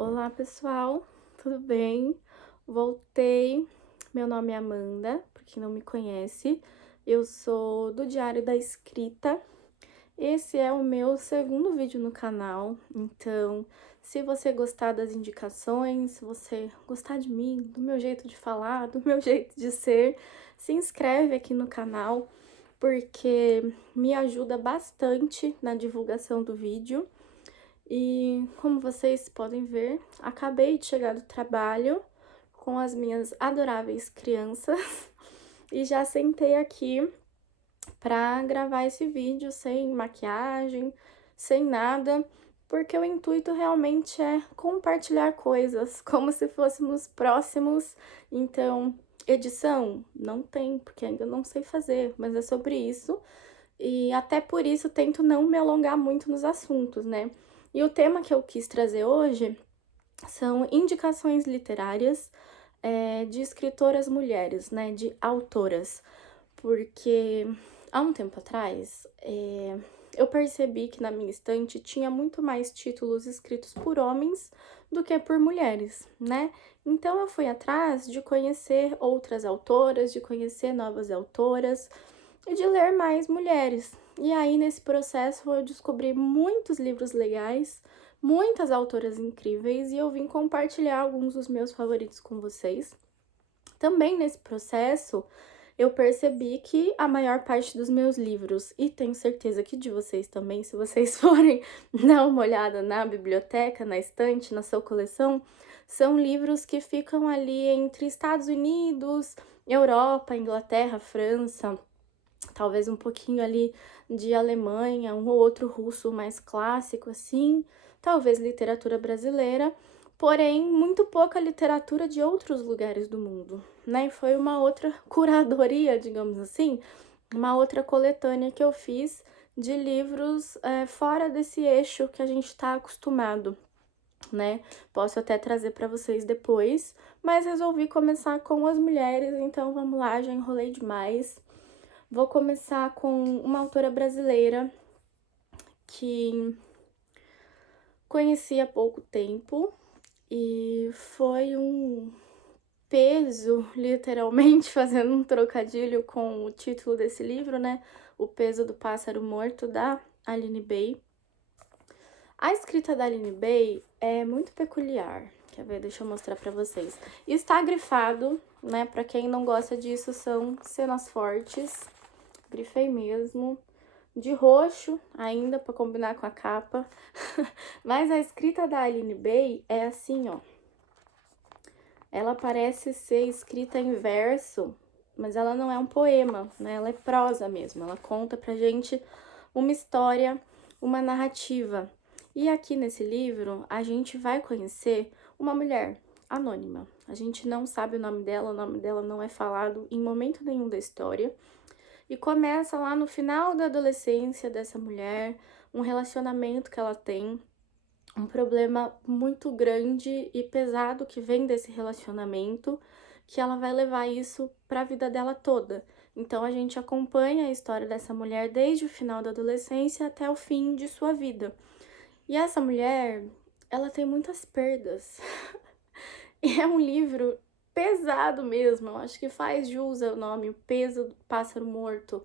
Olá, pessoal, tudo bem? Voltei. Meu nome é Amanda, pra quem não me conhece. Eu sou do Diário da Escrita. Esse é o meu segundo vídeo no canal, então, se você gostar das indicações, se você gostar de mim, do meu jeito de falar, do meu jeito de ser, se inscreve aqui no canal, porque me ajuda bastante na divulgação do vídeo. E como vocês podem ver, acabei de chegar do trabalho com as minhas adoráveis crianças e já sentei aqui para gravar esse vídeo sem maquiagem, sem nada, porque o intuito realmente é compartilhar coisas como se fôssemos próximos. Então, edição não tem, porque ainda não sei fazer, mas é sobre isso. E até por isso tento não me alongar muito nos assuntos, né? E o tema que eu quis trazer hoje são indicações literárias de escritoras mulheres, né? De autoras. Porque há um tempo atrás eu percebi que na minha estante tinha muito mais títulos escritos por homens do que por mulheres, né? Então eu fui atrás de conhecer outras autoras, de conhecer novas autoras e de ler mais mulheres. E aí, nesse processo, eu descobri muitos livros legais, muitas autoras incríveis, e eu vim compartilhar alguns dos meus favoritos com vocês. Também nesse processo, eu percebi que a maior parte dos meus livros, e tenho certeza que de vocês também, se vocês forem dar uma olhada na biblioteca, na estante, na sua coleção, são livros que ficam ali entre Estados Unidos, Europa, Inglaterra, França, talvez um pouquinho ali de Alemanha, um ou outro russo mais clássico, assim, talvez literatura brasileira, porém muito pouca literatura de outros lugares do mundo, né? E foi uma outra curadoria, digamos assim, uma outra coletânea que eu fiz de livros fora desse eixo que a gente está acostumado, né? Posso até trazer para vocês depois, mas resolvi começar com as mulheres, então vamos lá, já enrolei demais. Vou começar com uma autora brasileira que conheci há pouco tempo e foi um peso, literalmente, fazendo um trocadilho com o título desse livro, né? O Peso do Pássaro Morto, da Aline Bay. A escrita da Aline Bay é muito peculiar. Quer ver? Deixa eu mostrar pra vocês. Está grifado, né? Pra quem não gosta disso, são cenas fortes. Grifei mesmo. De roxo ainda, pra combinar com a capa. Mas a escrita da Aline Bay é assim, ó. Ela parece ser escrita em verso, mas ela não é um poema, né? Ela é prosa mesmo. Ela conta pra gente uma história, uma narrativa. E aqui nesse livro, a gente vai conhecer uma mulher anônima. A gente não sabe o nome dela não é falado em momento nenhum da história. E começa lá no final da adolescência dessa mulher, um relacionamento que ela tem, um problema muito grande e pesado que vem desse relacionamento, que ela vai levar isso para a vida dela toda. Então a gente acompanha a história dessa mulher desde o final da adolescência até o fim de sua vida. E essa mulher, ela tem muitas perdas. E é um livro pesado mesmo, eu acho que faz jus ao nome, O Peso do Pássaro Morto,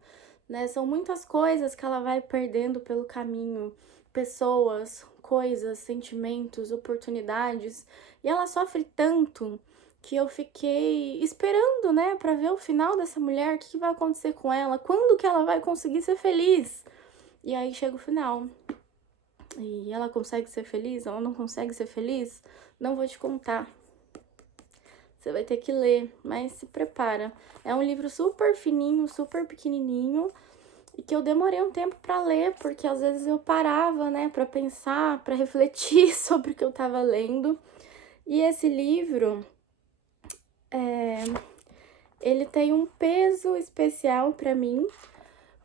né? São muitas coisas que ela vai perdendo pelo caminho, pessoas, coisas, sentimentos, oportunidades, e ela sofre tanto que eu fiquei esperando, né, pra ver o final dessa mulher, o que vai acontecer com ela, quando que ela vai conseguir ser feliz. E aí chega o final. E ela consegue ser feliz? Ela não consegue ser feliz? Não vou te contar. Você vai ter que ler, mas se prepara. É um livro super fininho, super pequenininho, e que eu demorei um tempo para ler, porque às vezes eu parava, né, para pensar, para refletir sobre o que eu tava lendo. E esse livro, ele tem um peso especial para mim,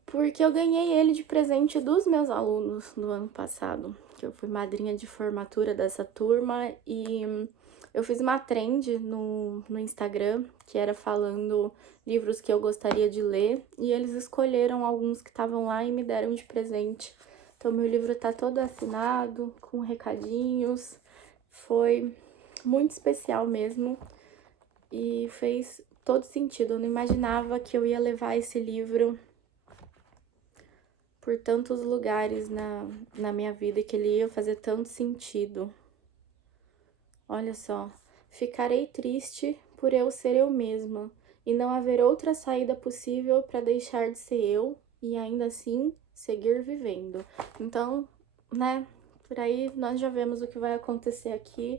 porque eu ganhei ele de presente dos meus alunos no ano passado, que eu fui madrinha de formatura dessa turma, e eu fiz uma trend no Instagram, que era falando livros que eu gostaria de ler, e eles escolheram alguns que estavam lá e me deram de presente. Então, meu livro tá todo assinado, com recadinhos, Foi muito especial mesmo e fez todo sentido. Eu não imaginava que eu ia levar esse livro por tantos lugares na minha vida e que ele ia fazer tanto sentido. Olha só, ficarei triste por eu ser eu mesma e não haver outra saída possível para deixar de ser eu e ainda assim seguir vivendo. Então, né, por aí nós já vemos o que vai acontecer aqui.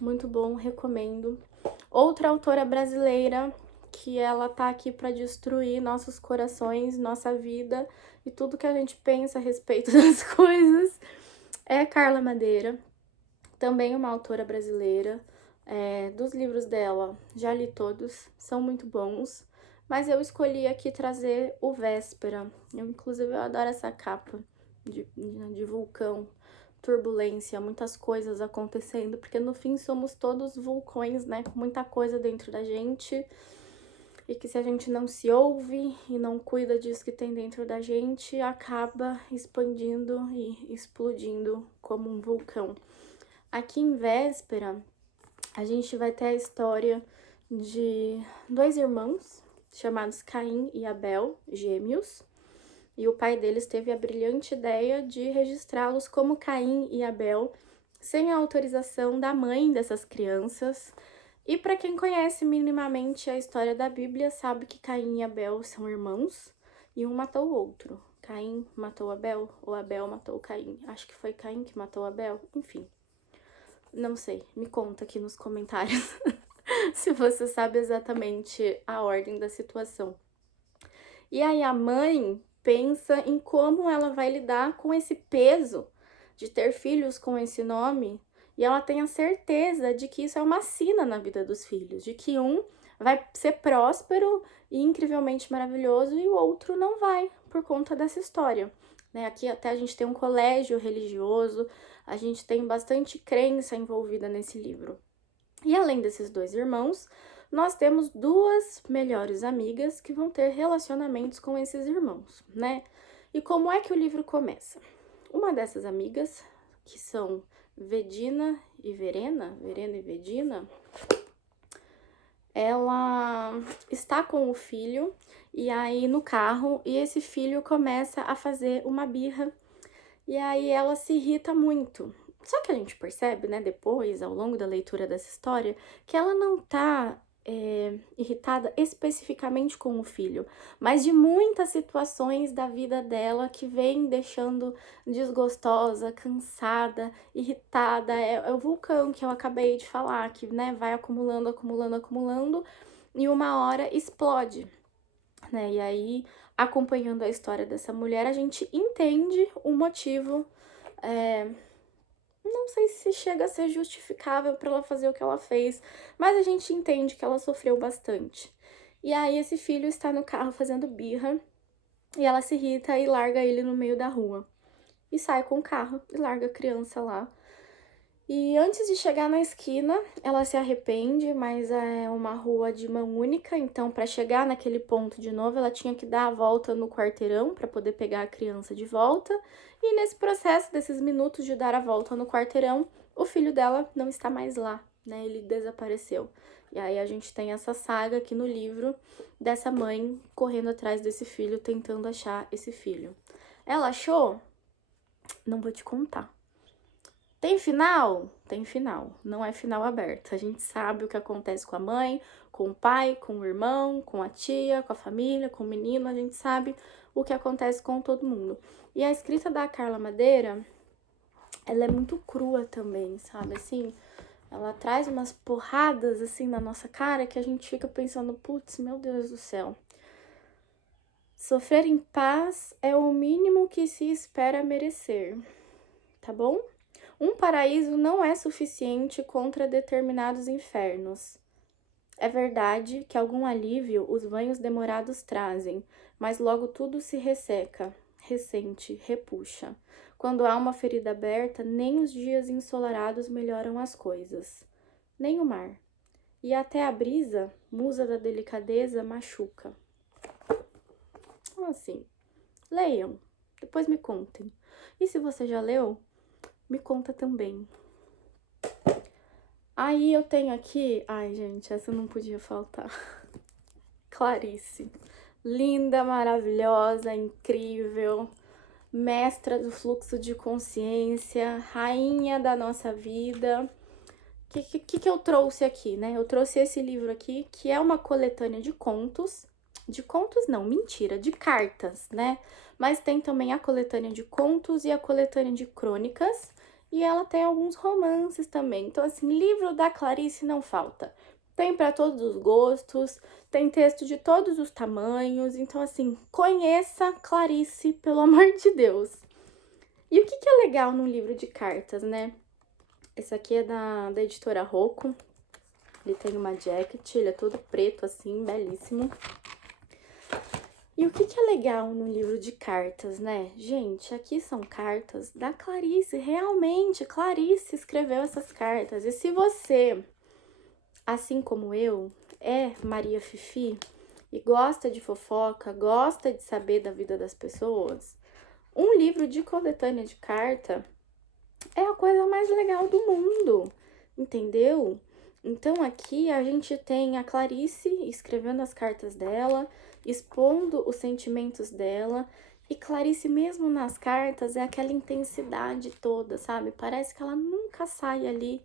Muito bom, recomendo. Outra autora brasileira que ela tá aqui para destruir nossos corações, nossa vida e tudo que a gente pensa a respeito das coisas é Carla Madeira, também uma autora brasileira. Dos livros dela, já li todos, são muito bons, mas eu escolhi aqui trazer o Véspera. Inclusive, eu adoro essa capa de vulcão, turbulência, muitas coisas acontecendo, porque no fim somos todos vulcões, né, com muita coisa dentro da gente, e que se a gente não se ouve e não cuida disso que tem dentro da gente, acaba expandindo e explodindo como um vulcão. Aqui em Véspera, a gente vai ter a história de dois irmãos chamados Caim e Abel, gêmeos, e o pai deles teve a brilhante ideia de registrá-los como Caim e Abel, sem a autorização da mãe dessas crianças. E para quem conhece minimamente a história da Bíblia, sabe que Caim e Abel são irmãos e um matou o outro. Caim matou Abel ou Abel matou Caim. Acho que foi Caim que matou Abel, enfim. Não sei, me conta aqui nos comentários se você sabe exatamente a ordem da situação. E aí a mãe pensa em como ela vai lidar com esse peso de ter filhos com esse nome, e ela tem a certeza de que isso é uma sina na vida dos filhos, de que um vai ser próspero e incrivelmente maravilhoso e o outro não vai, por conta dessa história. Né? Aqui até a gente tem um colégio religioso, a gente tem bastante crença envolvida nesse livro. E além desses dois irmãos, nós temos duas melhores amigas que vão ter relacionamentos com esses irmãos, né? E como é que o livro começa? Uma dessas amigas, que são Vedina e Verena e Vedina, ela está com o filho e aí no carro, e esse filho começa a fazer uma birra e aí ela se irrita muito. Só que a gente percebe, né, depois, ao longo da leitura dessa história, que ela não tá irritada especificamente com o filho, mas de muitas situações da vida dela que vem deixando desgostosa, cansada, irritada. É o vulcão que eu acabei de falar, que, né, vai acumulando, acumulando, acumulando, e uma hora explode, né? E aí, acompanhando a história dessa mulher, a gente entende o motivo. Não sei se chega a ser justificável para ela fazer o que ela fez, mas a gente entende que ela sofreu bastante. E aí esse filho está no carro fazendo birra e ela se irrita e larga ele no meio da rua. E sai com o carro e larga a criança lá. E antes de chegar na esquina, ela se arrepende, mas é uma rua de mão única, então para chegar naquele ponto de novo, ela tinha que dar a volta no quarteirão para poder pegar a criança de volta. E nesse processo desses minutos de dar a volta no quarteirão, o filho dela não está mais lá, né? Ele desapareceu. E aí a gente tem essa saga aqui no livro dessa mãe correndo atrás desse filho, tentando achar esse filho. Ela achou? Não vou te contar. Tem final? Tem final. Não é final aberto. A gente sabe o que acontece com a mãe, com o pai, com o irmão, com a tia, com a família, com o menino. A gente sabe o que acontece com todo mundo. E a escrita da Carla Madeira, ela é muito crua também, sabe? Assim, ela traz umas porradas assim na nossa cara que a gente fica pensando, putz, meu Deus do céu. Sofrer em paz é o mínimo que se espera merecer, tá bom? Um paraíso não é suficiente contra determinados infernos. É verdade que algum alívio os banhos demorados trazem, mas logo tudo se resseca, ressente, repuxa. Quando há uma ferida aberta, nem os dias ensolarados melhoram as coisas, nem o mar. E até a brisa, musa da delicadeza, machuca. Assim, leiam, depois me contem. E se você já leu, me conta também. Aí eu tenho aqui... Ai, gente, essa não podia faltar. Clarice. Linda, maravilhosa, incrível, mestra do fluxo de consciência, rainha da nossa vida. O que eu trouxe aqui, né? Eu trouxe esse livro aqui, que é uma coletânea de contos. De contos não, mentira, de cartas, né? Mas tem também a coletânea de contos e a coletânea de crônicas. E ela tem alguns romances também. Então, assim, livro da Clarice não falta. Tem para todos os gostos, tem texto de todos os tamanhos. Então, assim, conheça Clarice, pelo amor de Deus. E o que é legal num livro de cartas, né? Esse aqui é da editora Rocco. Ele tem uma jacket, ele é todo preto assim, belíssimo. E o que é legal no livro de cartas, né? Gente, aqui são cartas da Clarice. Realmente, Clarice escreveu essas cartas. E se você, assim como eu, é Maria Fifi e gosta de fofoca, gosta de saber da vida das pessoas, um livro de coletânea de carta é a coisa mais legal do mundo, entendeu? Então aqui a gente tem a Clarice escrevendo as cartas dela, expondo os sentimentos dela, e Clarice mesmo nas cartas é aquela intensidade toda, sabe? Parece que ela nunca sai ali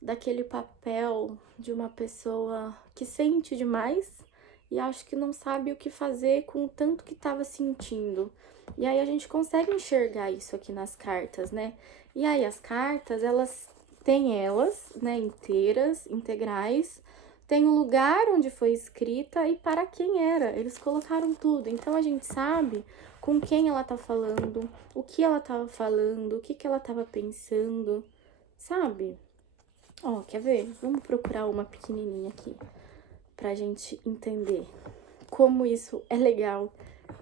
daquele papel de uma pessoa que sente demais e acho que não sabe o que fazer com o tanto que estava sentindo. E aí a gente consegue enxergar isso aqui nas cartas, né? E aí as cartas, elas, né, inteiras, integrais, tem o lugar onde foi escrita e para quem era. Eles colocaram tudo. Então a gente sabe com quem ela tá falando, o que ela tava falando, o que ela tava pensando, sabe? Ó, quer ver? Vamos procurar uma pequenininha aqui pra gente entender como isso é legal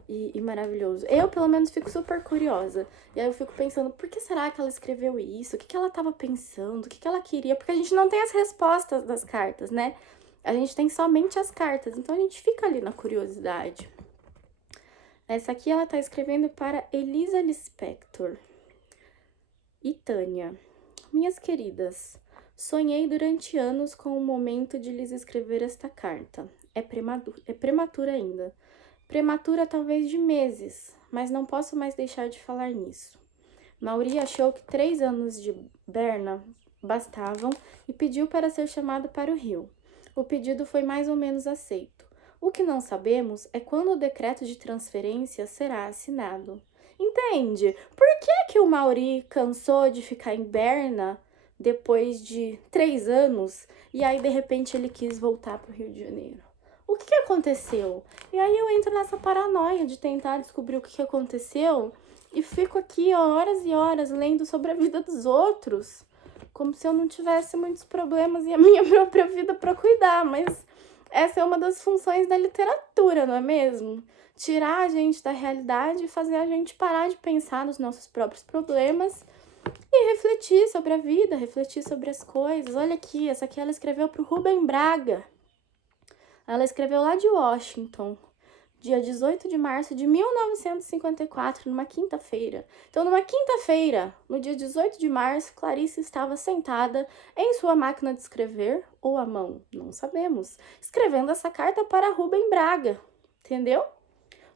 e maravilhoso. Eu, pelo menos, fico super curiosa. E aí eu fico pensando, por que será que ela escreveu isso? O que ela tava pensando? O que ela queria? Porque a gente não tem as respostas das cartas, né? A gente tem somente as cartas. Então a gente fica ali na curiosidade. Essa aqui ela tá escrevendo para Elisa Lispector e Tânia. Minhas queridas, sonhei durante anos com o momento de lhes escrever esta carta. É prematura ainda. Prematura talvez de meses, mas não posso mais deixar de falar nisso. Mauri achou que 3 anos de Berna bastavam e pediu para ser chamado para o Rio. O pedido foi mais ou menos aceito. O que não sabemos é quando o decreto de transferência será assinado. Entende? Por que o Mauri cansou de ficar em Berna depois de 3 anos e aí de repente ele quis voltar para o Rio de Janeiro? O que aconteceu? E aí eu entro nessa paranoia de tentar descobrir o que aconteceu e fico aqui horas e horas lendo sobre a vida dos outros, como se eu não tivesse muitos problemas e a minha própria vida para cuidar, mas essa é uma das funções da literatura, não é mesmo? Tirar a gente da realidade e fazer a gente parar de pensar nos nossos próprios problemas e refletir sobre a vida, refletir sobre as coisas. Olha aqui, essa aqui ela escreveu para o Rubem Braga. Ela escreveu lá de Washington, dia 18 de março de 1954, numa quinta-feira. Então, numa quinta-feira, no dia 18 de março, Clarice estava sentada em sua máquina de escrever, ou à mão, não sabemos, escrevendo essa carta para Rubem Braga, entendeu?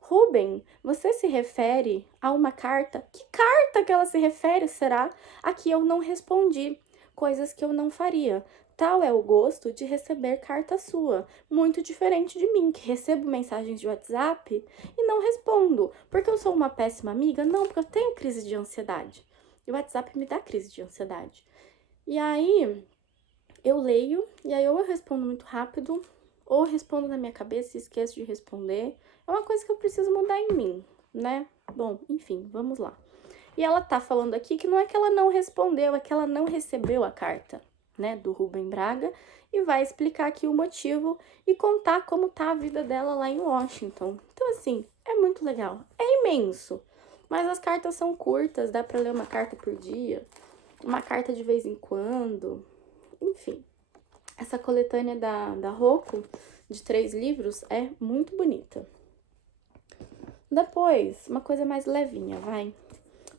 Rubem, você se refere a uma carta? Que carta que ela se refere, será? A que eu não respondi, coisas que eu não faria. Tal é o gosto de receber carta sua, muito diferente de mim, que recebo mensagens de WhatsApp e não respondo. Porque eu sou uma péssima amiga? Não, porque eu tenho crise de ansiedade. E o WhatsApp me dá crise de ansiedade. E aí, eu leio, e aí ou eu respondo muito rápido, ou eu respondo na minha cabeça e esqueço de responder. É uma coisa que eu preciso mudar em mim, né? Bom, enfim, vamos lá. E ela tá falando aqui que não é que ela não respondeu, é que ela não recebeu a carta, né, do Rubem Braga, e vai explicar aqui o motivo e contar como tá a vida dela lá em Washington. Então, assim, é muito legal. É imenso, mas as cartas são curtas, dá pra ler uma carta por dia, uma carta de vez em quando, enfim. Essa coletânea da Rocco, de 3 livros, é muito bonita. Depois, uma coisa mais levinha, vai?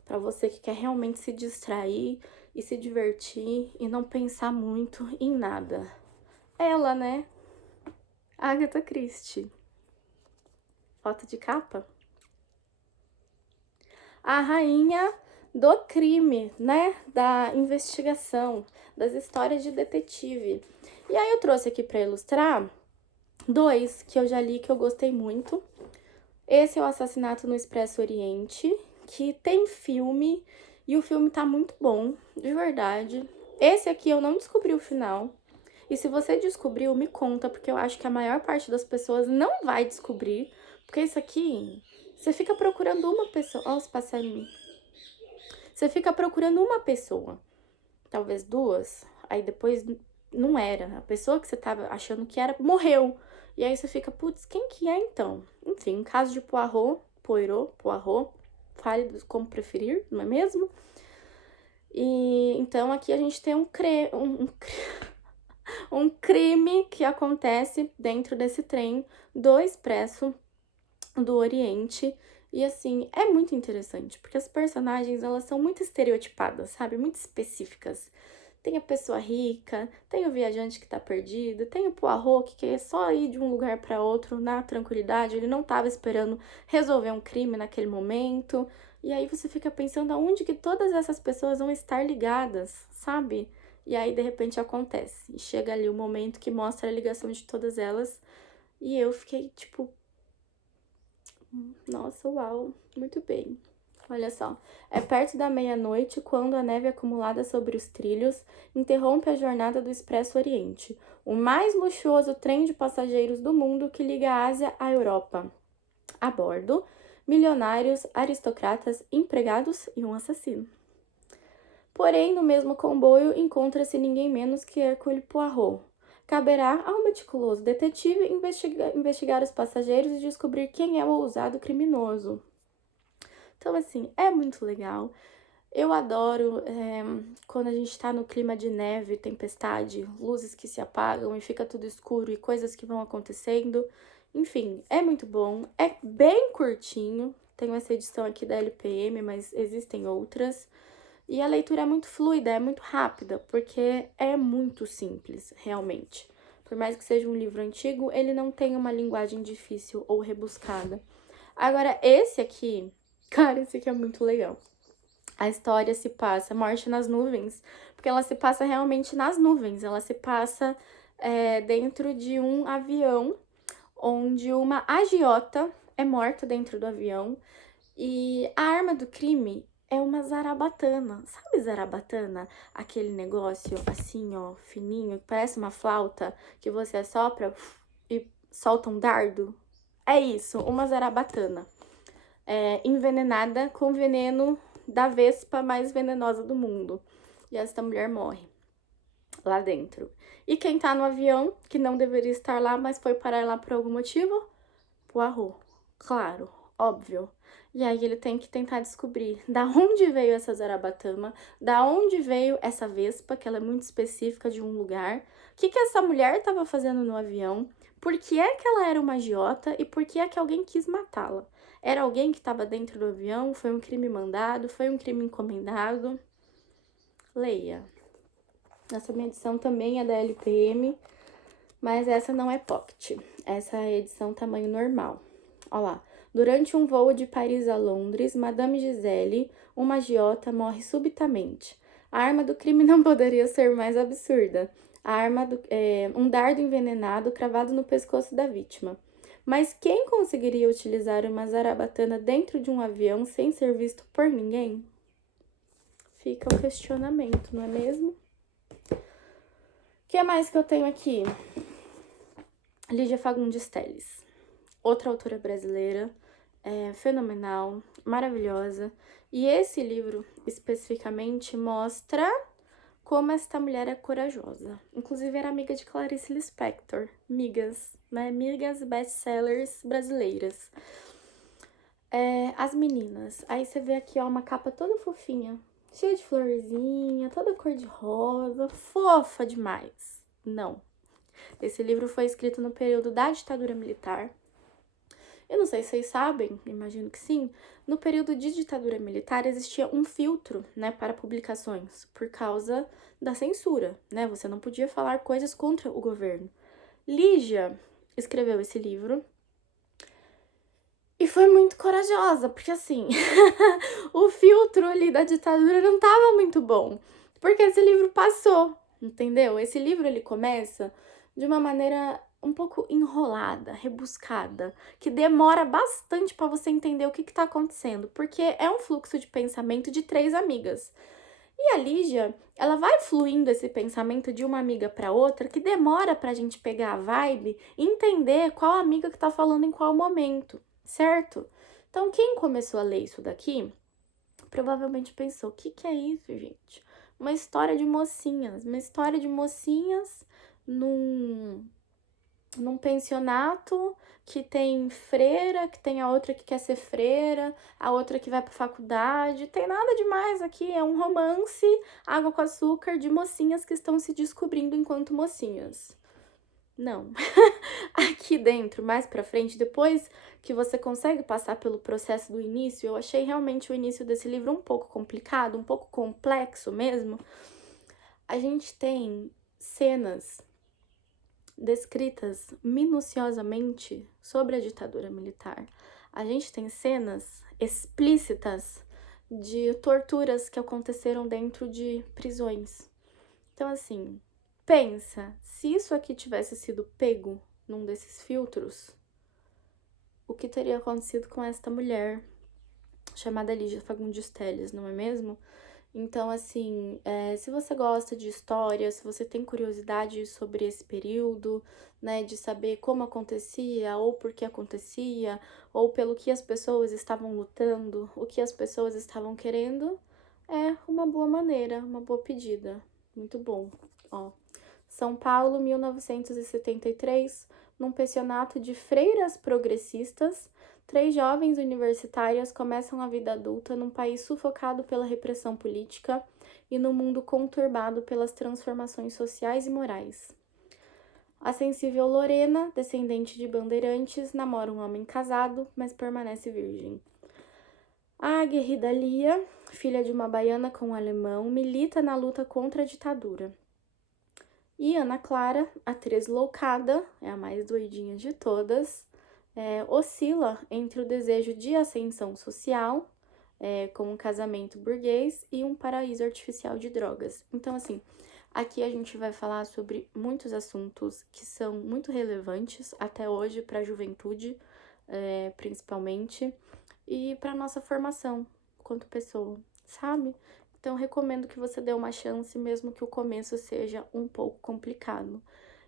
Pra você que quer realmente se distrair e se divertir e não pensar muito em nada. Ela, né? Agatha Christie. Foto de capa. A rainha do crime, né? Da investigação, das histórias de detetive. E aí eu trouxe aqui para ilustrar 2 que eu já li que eu gostei muito. Esse é o Assassinato no Expresso Oriente, que tem filme e o filme tá muito bom, de verdade. Esse aqui eu não descobri o final. E se você descobriu, me conta, porque eu acho que a maior parte das pessoas não vai descobrir. Porque isso aqui, você fica procurando uma pessoa. Olha os passarinhos. Você fica procurando uma pessoa, talvez 2, aí depois não era. A pessoa que você tava achando que era, morreu. E aí você fica, putz, quem que é então? Enfim, caso de Poirot, fale como preferir, não é mesmo? E então aqui a gente tem um crime que acontece dentro desse trem do Expresso do Oriente. E assim, é muito interessante, porque as personagens, elas são muito estereotipadas, sabe? Muito específicas. Tem a pessoa rica, tem o viajante que tá perdido, tem o Poirot que quer só ir de um lugar para outro na tranquilidade, ele não tava esperando resolver um crime naquele momento. E aí você fica pensando aonde que todas essas pessoas vão estar ligadas, sabe? E aí de repente acontece. E chega ali o momento que mostra a ligação de todas elas. E eu fiquei tipo, nossa, uau, muito bem. Olha só, é perto da meia-noite quando a neve acumulada sobre os trilhos interrompe a jornada do Expresso Oriente, o mais luxuoso trem de passageiros do mundo que liga a Ásia à Europa. A bordo, milionários, aristocratas, empregados e um assassino. Porém, no mesmo comboio encontra-se ninguém menos que Hercule Poirot. Caberá ao meticuloso detetive investigar os passageiros e descobrir quem é o ousado criminoso. Então, assim, é muito legal. Eu adoro quando a gente tá no clima de neve, tempestade, luzes que se apagam e fica tudo escuro e coisas que vão acontecendo. Enfim, é muito bom. É bem curtinho. Tenho essa edição aqui da LPM, mas existem outras. E a leitura é muito fluida, é muito rápida, porque é muito simples, realmente. Por mais que seja um livro antigo, ele não tem uma linguagem difícil ou rebuscada. Agora, esse aqui, cara, esse aqui é muito legal. A história se passa, Morte nas Nuvens, porque ela se passa realmente nas nuvens. Ela se passa dentro de um avião, onde uma agiota é morta dentro do avião. E a arma do crime é uma zarabatana. Sabe zarabatana? Aquele negócio assim, ó, fininho, que parece uma flauta, que você assopra e solta um dardo. É isso, uma zarabatana. Envenenada com veneno da vespa mais venenosa do mundo. E esta mulher morre lá dentro. E quem tá no avião, que não deveria estar lá, mas foi parar lá por algum motivo? Poirot. Claro, óbvio. E aí ele tem que tentar descobrir da onde veio essa zarabatana, da onde veio essa vespa, que ela é muito específica de um lugar, o que essa mulher estava fazendo no avião, por que é que ela era uma agiota e por que é que alguém quis matá-la. Era alguém que estava dentro do avião? Foi um crime mandado? Foi um crime encomendado? Leia. Essa minha edição também é da LPM, mas essa não é pocket. Essa é a edição tamanho normal. Olha lá. Durante um voo de Paris a Londres, Madame Gisele, uma agiota, morre subitamente. A arma do crime não poderia ser mais absurda. Um dardo envenenado cravado no pescoço da vítima. Mas quem conseguiria utilizar uma zarabatana dentro de um avião sem ser visto por ninguém? Fica o questionamento, não é mesmo? O que mais que eu tenho aqui? Lídia Fagundes Telles. Outra autora brasileira, fenomenal, maravilhosa. E esse livro, especificamente, mostra como esta mulher é corajosa. Inclusive, era amiga de Clarice Lispector. Migas, né? Migas best-sellers brasileiras. As meninas. Aí você vê aqui, ó, uma capa toda fofinha. Cheia de florzinha, toda cor de rosa. Fofa demais. Não. Esse livro foi escrito no período da ditadura militar. Eu não sei se vocês sabem, imagino que sim, no período de ditadura militar existia um filtro, né, para publicações, por causa da censura, né? Você não podia falar coisas contra o governo. Lígia escreveu esse livro e foi muito corajosa, porque assim, o filtro ali da ditadura não tava muito bom, porque esse livro passou, entendeu? Esse livro ele começa de uma maneira um pouco enrolada, rebuscada, que demora bastante para você entender o que tá acontecendo, porque é um fluxo de pensamento de 3 amigas. E a Lígia, ela vai fluindo esse pensamento de uma amiga para outra, que demora pra gente pegar a vibe e entender qual amiga que tá falando em qual momento, certo? Então, quem começou a ler isso daqui, provavelmente pensou, o que que é isso, gente? Uma história de mocinhas num pensionato que tem freira, que tem a outra que quer ser freira, a outra que vai pra faculdade. Tem nada demais aqui, é um romance, água com açúcar, de mocinhas que estão se descobrindo enquanto mocinhas. Não. Aqui dentro, mais pra frente, depois que você consegue passar pelo processo do início, eu achei realmente o início desse livro um pouco complicado, um pouco complexo mesmo. A gente tem cenas descritas minuciosamente sobre a ditadura militar. A gente tem cenas explícitas de torturas que aconteceram dentro de prisões. Então, assim, pensa, se isso aqui tivesse sido pego num desses filtros, o que teria acontecido com esta mulher chamada Lígia Fagundes Telles, não é mesmo? Então, assim, se você gosta de história, se você tem curiosidade sobre esse período, né, de saber como acontecia, ou por que acontecia, ou pelo que as pessoas estavam lutando, o que as pessoas estavam querendo, é uma boa maneira, uma boa pedida. Muito bom. Ó, São Paulo, 1973, num pensionato de freiras progressistas, 3 jovens universitárias começam a vida adulta num país sufocado pela repressão política e num mundo conturbado pelas transformações sociais e morais. A sensível Lorena, descendente de bandeirantes, namora um homem casado, mas permanece virgem. A aguerrida Lia, filha de uma baiana com um alemão, milita na luta contra a ditadura. E Ana Clara, atriz loucada, é a mais doidinha de todas, oscila entre o desejo de ascensão social, com um casamento burguês e um paraíso artificial de drogas. Então, assim, aqui a gente vai falar sobre muitos assuntos que são muito relevantes até hoje para a juventude, principalmente, e para nossa formação quanto pessoa, sabe? Então, recomendo que você dê uma chance, mesmo que o começo seja um pouco complicado.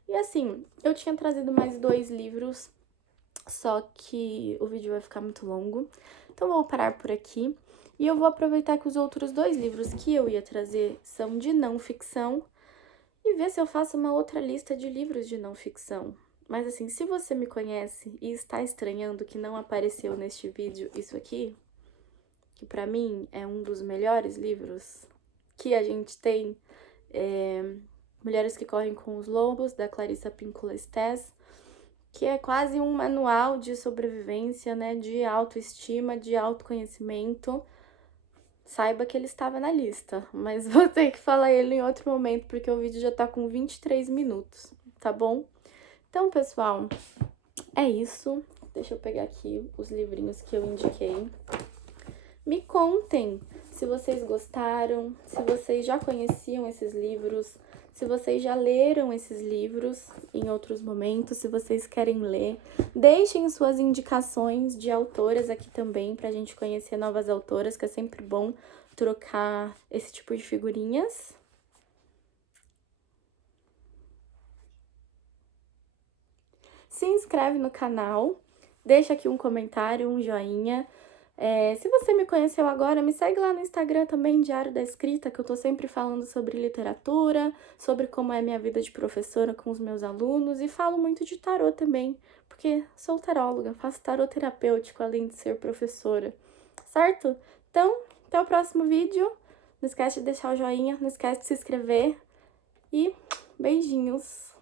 E assim, eu tinha trazido mais 2 livros, só que o vídeo vai ficar muito longo. Então, vou parar por aqui. E eu vou aproveitar que os outros 2 livros que eu ia trazer são de não ficção e ver se eu faço uma outra lista de livros de não ficção. Mas assim, se você me conhece e está estranhando que não apareceu neste vídeo isso aqui, que pra mim é um dos melhores livros que a gente tem, Mulheres que Correm com os Lobos, da Clarissa Pinkola Estés, que é quase um manual de sobrevivência, né, de autoestima, de autoconhecimento. Saiba que ele estava na lista, mas vou ter que falar ele em outro momento, porque o vídeo já tá com 23 minutos, tá bom? Então, pessoal, é isso. Deixa eu pegar aqui os livrinhos que eu indiquei. Me contem se vocês gostaram, se vocês já conheciam esses livros, se vocês já leram esses livros em outros momentos, se vocês querem ler. Deixem suas indicações de autoras aqui também, pra gente conhecer novas autoras, que é sempre bom trocar esse tipo de figurinhas. Se inscreve no canal, deixa aqui um comentário, um joinha. Se você me conheceu agora, me segue lá no Instagram também, Diário da Escrita, que eu tô sempre falando sobre literatura, sobre como é a minha vida de professora com os meus alunos, e falo muito de tarô também, porque sou taróloga, faço tarô terapêutico, além de ser professora, certo? Então, até o próximo vídeo, não esquece de deixar o joinha, não esquece de se inscrever, e beijinhos!